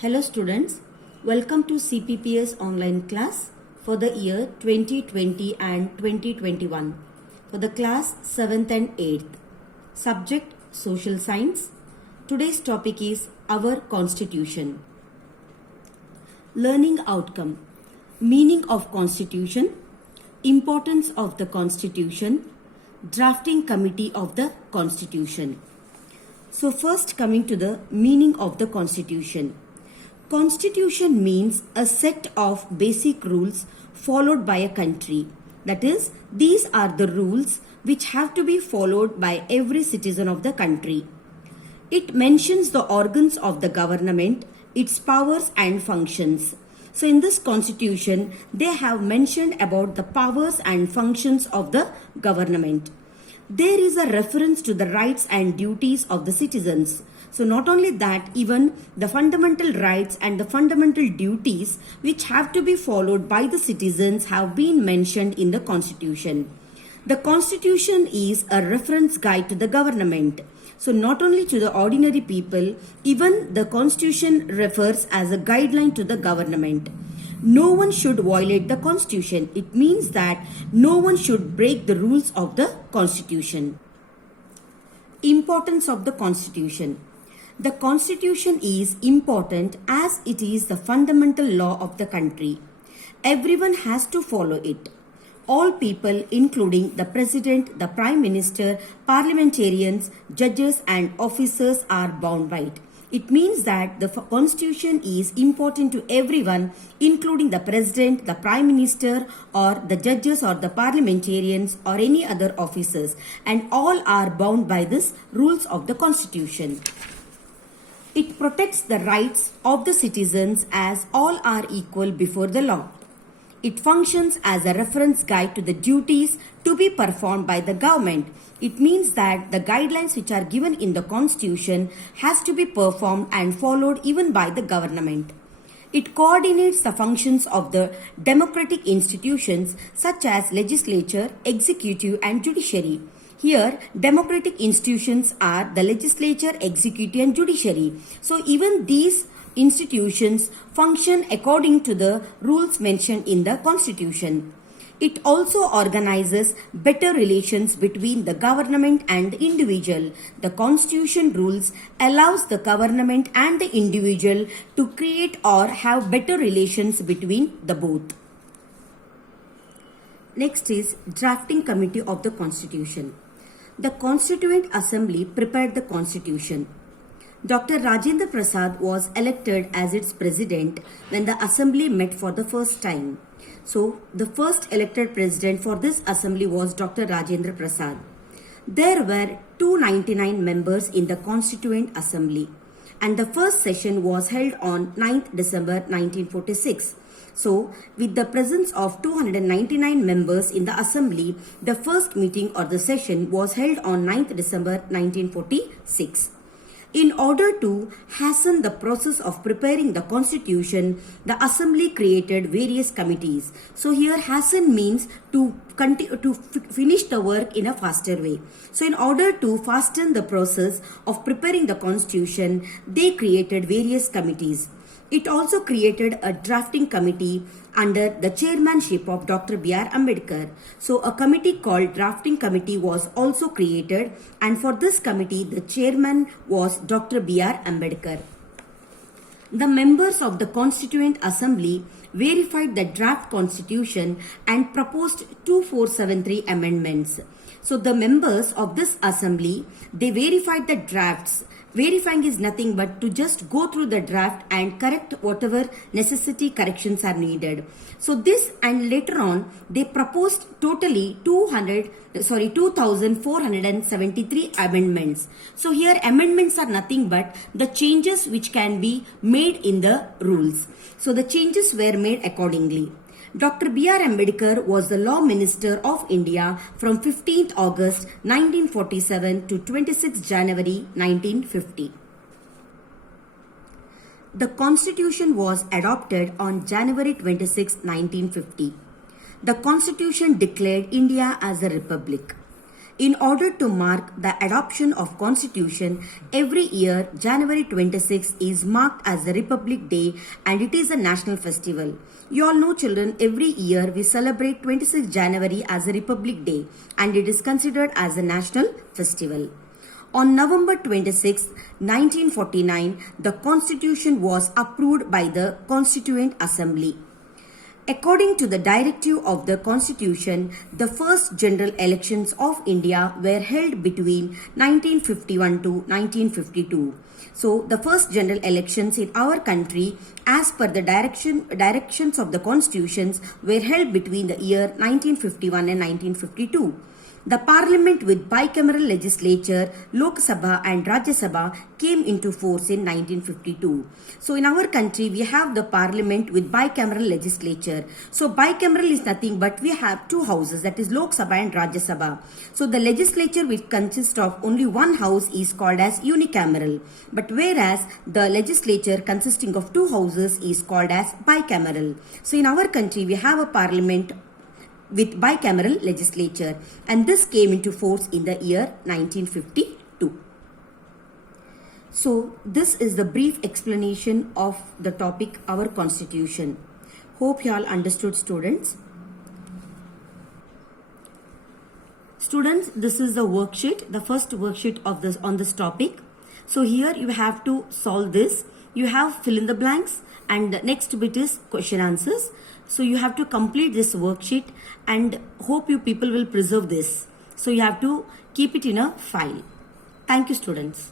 Hello students, welcome to CPPS online class for the year 2020 and 2021 for the class 7th and 8th. Subject Social Science. Today's topic is Our Constitution. Learning outcome. Meaning of Constitution. Importance of the Constitution. Drafting Committee of the Constitution. So first coming to the meaning of the Constitution. Constitution means a set of basic rules followed by a country. That is, these are the rules which have to be followed by every citizen of the country. It mentions the organs of the government, its powers and functions. So in this constitution, they have mentioned about the powers and functions of the government. There is a reference to the rights and duties of the citizens. So not only that, even the fundamental rights and the fundamental duties which have to be followed by the citizens have been mentioned in the Constitution. The Constitution is a reference guide to the government. So not only to the ordinary people, even the Constitution refers as a guideline to the government. No one should violate the Constitution. It means that no one should break the rules of the Constitution. Importance of the Constitution. The Constitution is important as it is the fundamental law of the country. Everyone has to follow it. All people, including the President, the Prime Minister, parliamentarians, judges and officers are bound by it. It means that the Constitution is important to everyone, including the President, the Prime Minister or the judges or the parliamentarians or any other officers, and all are bound by this rules of the Constitution. It protects the rights of the citizens as all are equal before the law. It functions as a reference guide to the duties to be performed by the government. It means that the guidelines which are given in the Constitution has to be performed and followed even by the government. It coordinates the functions of the democratic institutions such as legislature, executive and judiciary. Here, democratic institutions are the legislature, executive and judiciary. So even these institutions function according to the rules mentioned in the Constitution. It also organizes better relations between the government and the individual. The Constitution rules allows the government and the individual to create or have better relations between the both. Next is Drafting Committee of the Constitution. The Constituent Assembly prepared the Constitution. Dr. Rajendra Prasad was elected as its president when the assembly met for the first time. So, the first elected president for this assembly was Dr. Rajendra Prasad. There were 299 members in the Constituent Assembly, and the first session was held on 9th December 1946. So, with the presence of 299 members in the assembly, the first meeting or the session was held on 9th December 1946. In order to hasten the process of preparing the constitution, the assembly created various committees. So here hasten means to finish the work in a faster way. So in order to fasten the process of preparing the constitution, they created various committees. It also created a drafting committee under the chairmanship of Dr. B.R. Ambedkar. So a committee called Drafting Committee was also created, and for this committee the chairman was Dr. B.R. Ambedkar. The members of the Constituent Assembly verified the draft constitution and proposed 2473 amendments. So the members of this assembly, they verified the drafts. Verifying is nothing but to just go through the draft and correct whatever necessity corrections are needed. So this, and later on they proposed totally 2473 amendments. So here amendments are nothing but the changes which can be made in the rules. So the changes were made accordingly. Dr. B.R. Ambedkar was the Law Minister of India from 15th August 1947 to 26 January 1950. The Constitution was adopted on January 26, 1950. The Constitution declared India as a republic. In order to mark the adoption of Constitution, every year January 26 is marked as the Republic Day and it is a national festival. You all know children, every year we celebrate 26 January as a Republic Day and it is considered as a national festival. On November 26, 1949, the Constitution was approved by the Constituent Assembly. According to the directive of the Constitution, the first general elections of India were held between 1951 to 1952. So, the first general elections in our country, as per the directions of the Constitutions, were held between the year 1951 and 1952. The parliament with bicameral legislature, Lok Sabha and Rajya Sabha came into force in 1952. So in our country, we have the parliament with bicameral legislature. So bicameral is nothing but we have two houses, that is Lok Sabha and Rajya Sabha. So the legislature which consists of only one house is called as unicameral. But whereas the legislature consisting of two houses is called as bicameral. So in our country, we have a parliament with bicameral legislature and this came into force in the year 1952. So this is the brief explanation of the topic our constitution. Hope you all understood, students. Students, this is the worksheet, the first worksheet of this on this topic. So here you have to solve this. You have fill in the blanks and the next bit is question answers. So you have to complete this worksheet and hope you people will preserve this. So you have to keep it in a file. Thank you, students.